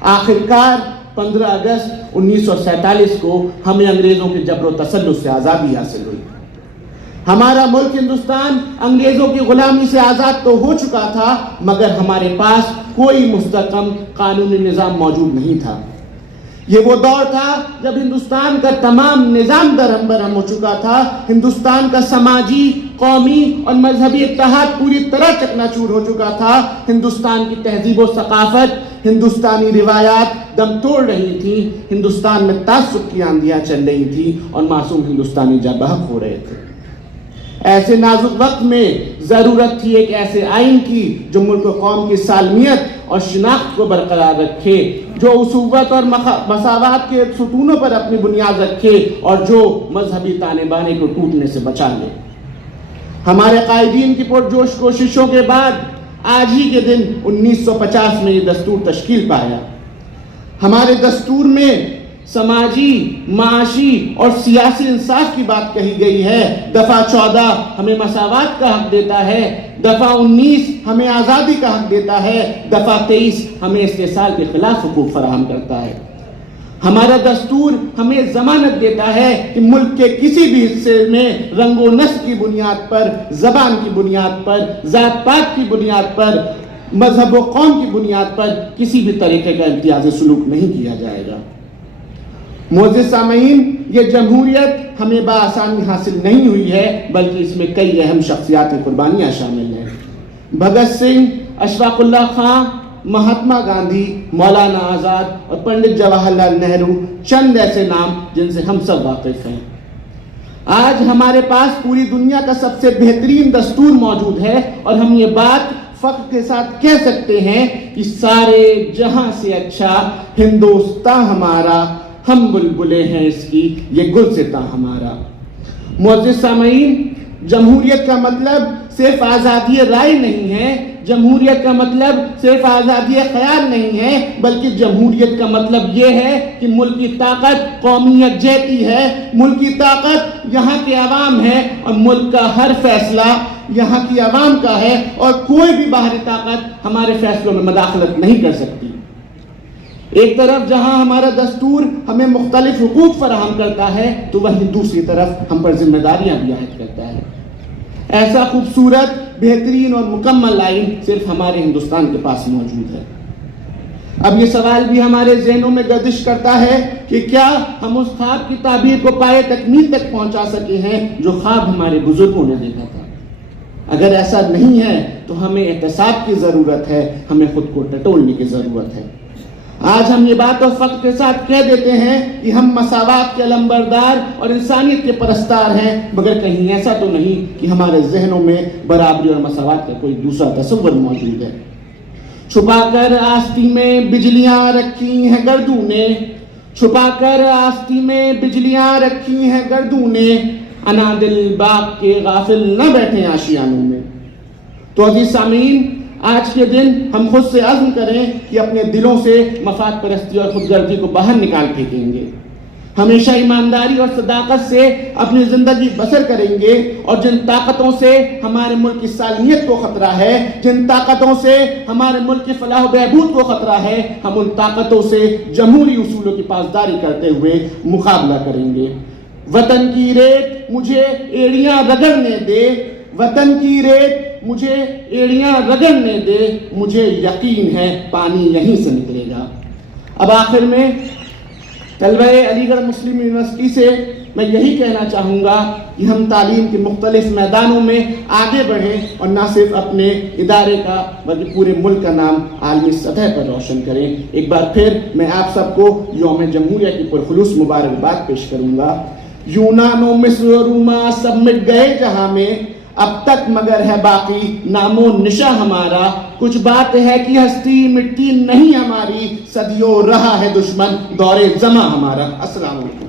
آخرکار 15 اگست 1947 کو ہمیں انگریزوں کے جبر و تسلط سے آزادی حاصل ہوئی۔ ہمارا ملک ہندوستان انگریزوں کی غلامی سے آزاد تو ہو چکا تھا، مگر ہمارے پاس کوئی مستحکم قانونی نظام موجود نہیں تھا۔ یہ وہ دور تھا جب ہندوستان کا تمام نظام درہم برہم ہو چکا تھا، ہندوستان کا سماجی، قومی اور مذہبی اتحاد پوری طرح چکنا چور ہو چکا تھا، ہندوستان کی تہذیب و ثقافت، ہندوستانی روایات دم توڑ رہی تھیں، ہندوستان میں تعصب کی آندیاں چل رہی تھیں اور معصوم ہندوستانی جاں بحق ہو رہے تھے۔ ایسے نازک وقت میں ضرورت تھی ایک ایسے آئین کی جو ملک و قوم کی سالمیت اور شناخت کو برقرار رکھے، جو اصوت اور مساوات کے ستونوں پر اپنی بنیاد رکھے اور جو مذہبی تانے بانے کو ٹوٹنے سے بچا لے۔ ہمارے قائدین کی پرجوش کوششوں کے بعد آج ہی کے دن 1950 میں یہ دستور تشکیل پایا۔ ہمارے دستور میں سماجی، معاشی اور سیاسی انصاف کی بات کہی گئی ہے۔ دفعہ 14 ہمیں مساوات کا حق دیتا ہے، دفعہ 19 ہمیں آزادی کا حق دیتا ہے، دفعہ 23 ہمیں استحصال کے خلاف حقوق فراہم کرتا ہے۔ ہمارا دستور ہمیں ضمانت دیتا ہے کہ ملک کے کسی بھی حصے میں رنگ و نسل کی بنیاد پر، زبان کی بنیاد پر، ذات پات کی بنیاد پر، مذہب و قوم کی بنیاد پر کسی بھی طریقے کا امتیازی سلوک نہیں کیا جائے گا۔ معزز سامعین، یہ جمہوریت ہمیں بآسانی حاصل نہیں ہوئی ہے، بلکہ اس میں کئی اہم شخصیاتی قربانیاں شامل ہیں۔ بھگت سنگھ، اشفاق اللہ خان، مہاتما گاندھی، مولانا آزاد اور پنڈت جواہر لال نہرو چند ایسے نام جن سے ہم سب واقف ہیں۔ آج ہمارے پاس پوری دنیا کا سب سے بہترین دستور موجود ہے اور ہم یہ بات فخر کے ساتھ کہہ سکتے ہیں کہ سارے جہاں سے اچھا ہندوستان ہمارا، ہم بلبلے ہیں اس کی، یہ گلستاں ہمارا۔ معزز سامعین، جمہوریت کا مطلب صرف آزادی رائے نہیں ہے، جمہوریت کا مطلب صرف آزادی خیال نہیں ہے، بلکہ جمہوریت کا مطلب یہ ہے کہ ملک کی طاقت قومی یکجہتی ہے، ملک کی طاقت یہاں کے عوام ہے اور ملک کا ہر فیصلہ یہاں کی عوام کا ہے اور کوئی بھی باہری طاقت ہمارے فیصلوں میں مداخلت نہیں کر سکتی۔ ایک طرف جہاں ہمارا دستور ہمیں مختلف حقوق فراہم کرتا ہے تو وہیں دوسری طرف ہم پر ذمہ داریاں بھی عائد کرتا ہے۔ ایسا خوبصورت، بہترین اور مکمل آئین صرف ہمارے ہندوستان کے پاس موجود ہے۔ اب یہ سوال بھی ہمارے ذہنوں میں گردش کرتا ہے کہ کیا ہم اس خواب کی تعبیر کو پائے تکمیل تک پہنچا سکے ہیں جو خواب ہمارے بزرگوں نے دیکھا تھا؟ اگر ایسا نہیں ہے تو ہمیں احتساب کی ضرورت ہے، ہمیں خود کو ٹٹولنے کی ضرورت ہے۔ آج ہم یہ بات اور فخر کے ساتھ کہہ دیتے ہیں کہ ہم مساوات کے علمبردار اور انسانیت کے پرستار ہیں، مگر کہیں ایسا تو نہیں کہ ہمارے ذہنوں میں برابری اور مساوات کا کوئی دوسرا تصور موجود ہے۔ چھپا کر آستی میں بجلیاں رکھی ہیں گردوں نے، چھپا کر آستی میں بجلیاں رکھی ہیں گردوں نے، انادل باغ کے غافل نہ بیٹھے آشیانوں میں۔ تو عزیز سامعین، آج کے دن ہم خود سے عزم کریں کہ اپنے دلوں سے مفاد پرستی اور خود غرضی کو باہر نکال پھینکیں گے، ہمیشہ ایمانداری اور صداقت سے اپنی زندگی بسر کریں گے، اور جن طاقتوں سے ہمارے ملک کی سالمیت کو خطرہ ہے، جن طاقتوں سے ہمارے ملک کی فلاح و بہبود کو خطرہ ہے، ہم ان طاقتوں سے جمہوری اصولوں کی پاسداری کرتے ہوئے مقابلہ کریں گے۔ وطن کی ریت مجھے ایڑیاں رگڑنے دے، وطن کی ریت مجھے ایڑیاں رگڑنے دے، مجھے یقین ہے پانی یہیں سے نکلے گا۔ اب آخر میں طلبہ علی گڑھ مسلم یونیورسٹی سے میں یہی کہنا چاہوں گا کہ ہم تعلیم کے مختلف میدانوں میں آگے بڑھیں اور نہ صرف اپنے ادارے کا بلکہ پورے ملک کا نام عالمی سطح پر روشن کریں۔ ایک بار پھر میں آپ سب کو یوم جمہوریہ کی پرخلوص مبارکباد پیش کروں گا۔ یونان و مصر و روما سب مٹ گئے جہاں میں، اب تک مگر ہے باقی نام و نشاں ہمارا، کچھ بات ہے کہ ہستی مٹی نہیں ہماری، صدیوں رہا ہے دشمن دور زماں ہمارا۔ السلام علیکم۔